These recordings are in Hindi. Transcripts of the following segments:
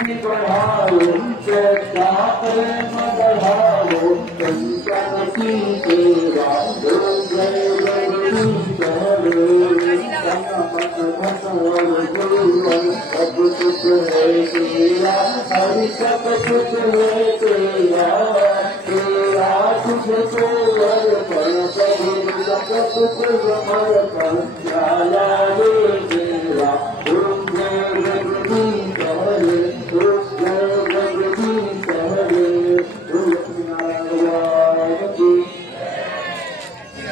भक्ति बढ़ाओ, श्रद्धा प्रेम बढ़ाओ, संतन की सेवा दो, जय जगदीश हरे। तन मन धन और जीवन सब कुछ है तेरा, हरि सब कुछ है तेरा, तेरा तुझको अर्पण प्रभु सब कुछ समर्पण, प्याला दे तेरा, ओम जय जगदीश हरे, ओम जय जगदीश हरे। ओम लक्ष्मीनारायण की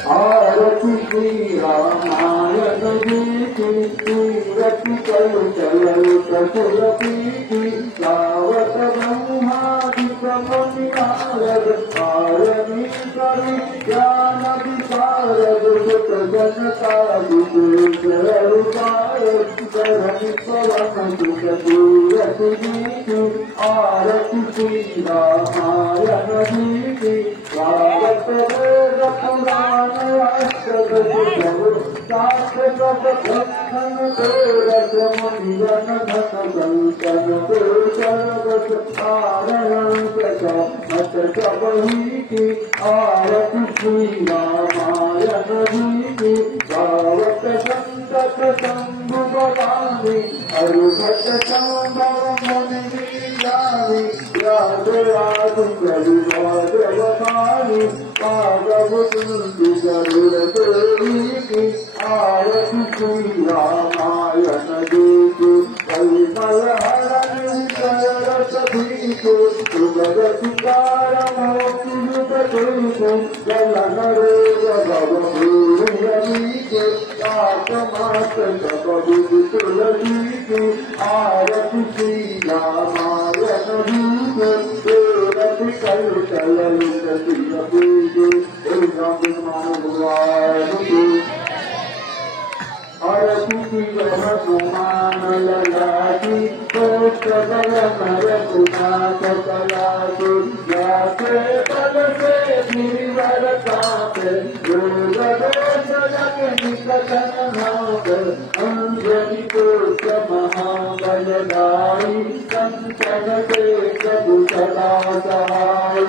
आरती श्री रामायण जी की, तीरथ चल चल प्रसुरती की, सावत ब्रह्मादिक मुनि नारद, पारमी कवि ज्ञान विशारद, सुत जनता विशेष अवतार, धरणी पवन सुत तीरथ जी की, आरती श्री रामायण जी की, स्वागत वेद पुराण मुनिजन धन संतन मत कबही की, आरती श्री रामायण जी की, गावत संतत शंभु भवानी, अरुभट संभव मुनि लीलानी, याद याद जगवानी, पागव तुलसी गरुड़ देवी की, आरती श्री रामायण जी की, परिमल हरण रस भीषो, सुगत शिकार मोक्ष जलन रोग भव भूमि के, मात कबुद तुलसी की, आरती श्री रामायण जी के, तेरथ कल चल भगवान की, आरती की मान ललाटी, बल नर सुना कला की, जाके बल से गिरिवर कापे, योग दोष जग निकटन भाग, अंजलि कोश महाबलदाई, कंचन के प्रभु सदा सहाय,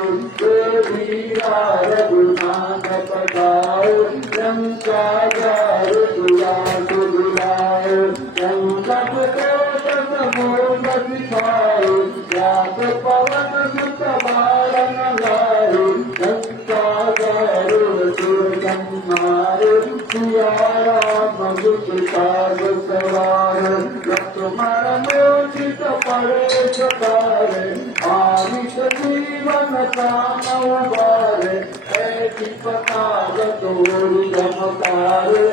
वीरा रघुनाथ पठाओ, लंका जार दुलाए, संकट कोट मोद दिखाए, व्यास पवन सुत बारन लाए, लंका जार संहारे, सिया राम दुष्टाग सवार, लक्ष्मण मूर्छित पड़े सवारे, आमिष जीवन काम उबारे, ऐसी पताल तोड़ चमकारे,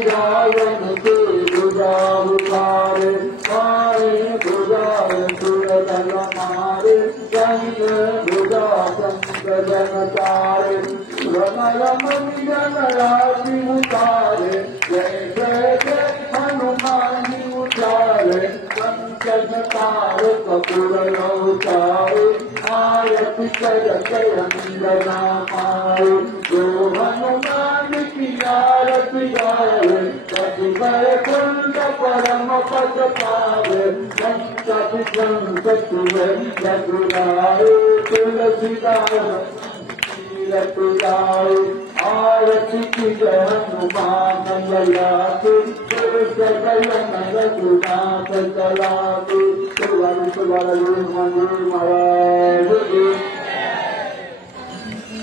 रावण के गुजा उतारे, मारे गुजा सुरदल मारे, जंग गुजा संगजन तारे, रमल मंगल राशि उतारे, जय जय जय हनुमान उतारे, पंकज तार कपूर उतारे, आयत कर जय अंजना पाए, जो हनुमान की आरती गावे, कभी वैकुंठ परम पद पावे, संकट संकट रघुराए, तुलसीदास तीरथ लाए, आरती की जय हनुमान ललाटे, सकलन रघुनाथ चलाते, महाराज की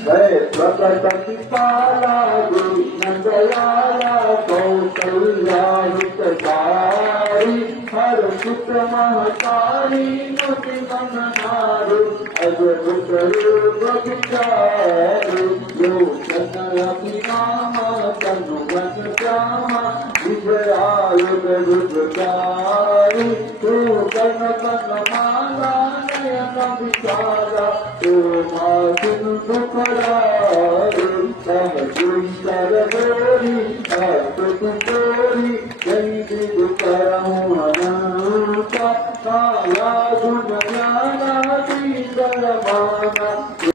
जय। प्रकट पाला नंदलाला कौशल्या हितकारी, हर सुत महतारी मति मन नारी, अद्भुत रूप विचारी, लोचन अभिरामा तनु वन श्यामा, विजयायुध विचारी, तू कन कन माला नयन विचारा, तो मातु दुखरारी, तब सुंदर गोरी अद्भुत गोरी, जय करहूँ अनंता, काला गुण ज्ञाना दीकर माना,